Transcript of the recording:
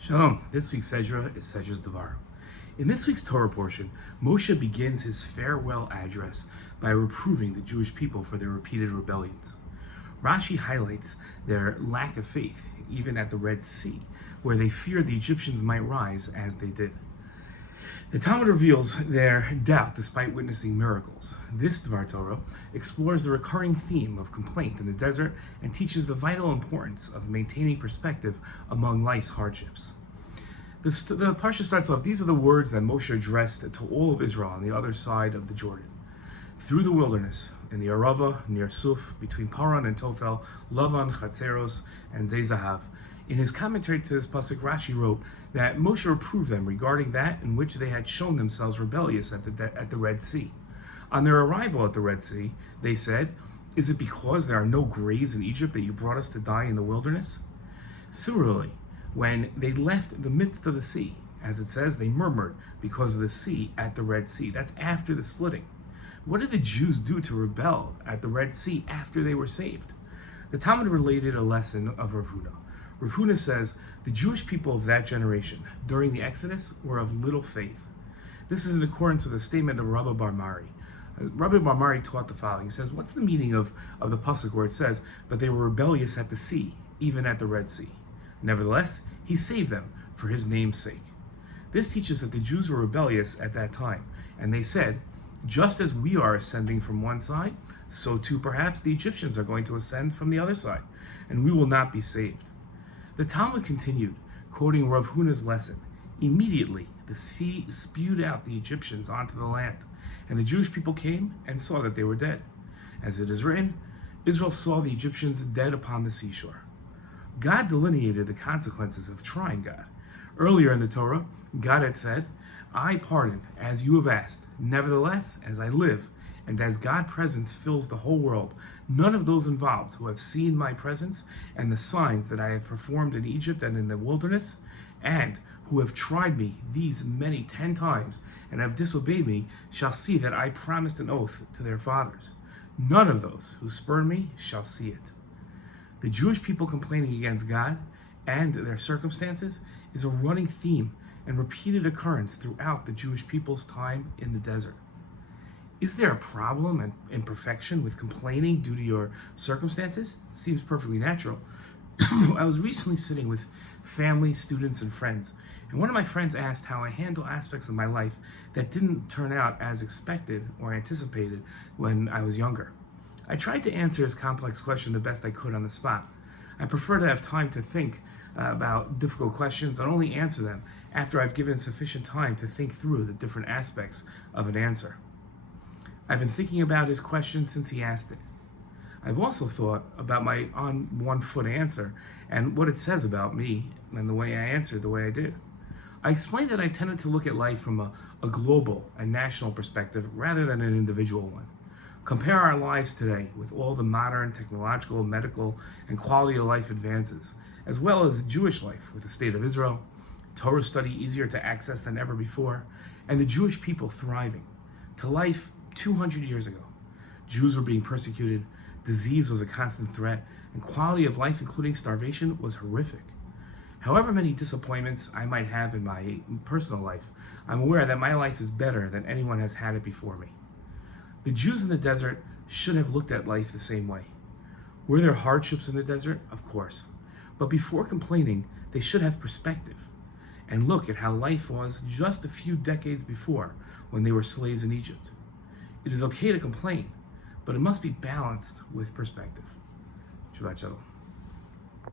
Shalom. This week's Sedra is Sedra Devarim. In this week's Torah portion, Moshe begins his farewell address by reproving the Jewish people for their repeated rebellions. Rashi highlights their lack of faith, even at the Red Sea, where they feared the Egyptians might rise as they did. The Talmud reveals their doubt despite witnessing miracles. This Dvar Torah explores the recurring theme of complaint in the desert and teaches the vital importance of maintaining perspective among life's hardships. The parsha starts off, these are the words that Moshe addressed to all of Israel on the other side of the Jordan. Through the wilderness, in the Arava, near Suf, between Paran and Tofel, Lavan, Chatzeros, and Zezahav. In his commentary to this pasuk, Rashi wrote that Moshe reproved them regarding that in which they had shown themselves rebellious at the Red Sea. On their arrival at the Red Sea, they said, "Is it because there are no graves in Egypt that you brought us to die in the wilderness?" Similarly, when they left the midst of the sea, as it says, they murmured because of the sea at the Red Sea. That's after the splitting. What did the Jews do to rebel at the Red Sea after they were saved? The Talmud related a lesson of Rav Huna. Rav Huna says, the Jewish people of that generation, during the Exodus, were of little faith. This is in accordance with a statement of Rabbi Bar Mari. Rabbi Bar Mari taught the following. He says, what's the meaning of the pasuk where it says, but they were rebellious at the sea, even at the Red Sea? Nevertheless, he saved them for his name's sake. This teaches that the Jews were rebellious at that time, and they said, just as we are ascending from one side, so too perhaps the Egyptians are going to ascend from the other side, and we will not be saved. The Talmud continued, quoting Rav Huna's lesson, immediately the sea spewed out the Egyptians onto the land, and the Jewish people came and saw that they were dead. As it is written, Israel saw the Egyptians dead upon the seashore. God delineated the consequences of trying God. Earlier in the Torah, God had said, I pardon as you have asked. Nevertheless, as I live, and as God's presence fills the whole world, none of those involved who have seen my presence and the signs that I have performed in Egypt and in the wilderness, and who have tried me these many 10 times and have disobeyed me, shall see that I promised an oath to their fathers. None of those who spurn me shall see it. The Jewish people complaining against God and their circumstances is a running theme and repeated occurrence throughout the Jewish people's time in the desert. Is there a problem and imperfection with complaining due to your circumstances? Seems perfectly natural. I was recently sitting with family, students, and friends, and one of my friends asked how I handle aspects of my life that didn't turn out as expected or anticipated when I was younger. I tried to answer his complex question the best I could on the spot. I prefer to have time to think about difficult questions and only answer them after I've given sufficient time to think through the different aspects of an answer. I've been thinking about his question since he asked it. I've also thought about my on one foot answer and what it says about me and the way I answered the way I did. I explained that I tended to look at life from a global and national perspective rather than an individual one. Compare our lives today with all the modern technological, medical, and quality of life advances, as well as Jewish life with the state of Israel, Torah study easier to access than ever before, and the Jewish people thriving, to life 200 years ago. Jews were being persecuted, disease was a constant threat, and quality of life, including starvation, was horrific. However many disappointments I might have in my personal life, I'm aware that my life is better than anyone has had it before me. The Jews in the desert should have looked at life the same way. Were there hardships in the desert? Of course. But before complaining, they should have perspective and look at how life was just a few decades before when they were slaves in Egypt. It is okay to complain, but it must be balanced with perspective. Shabbat Shalom.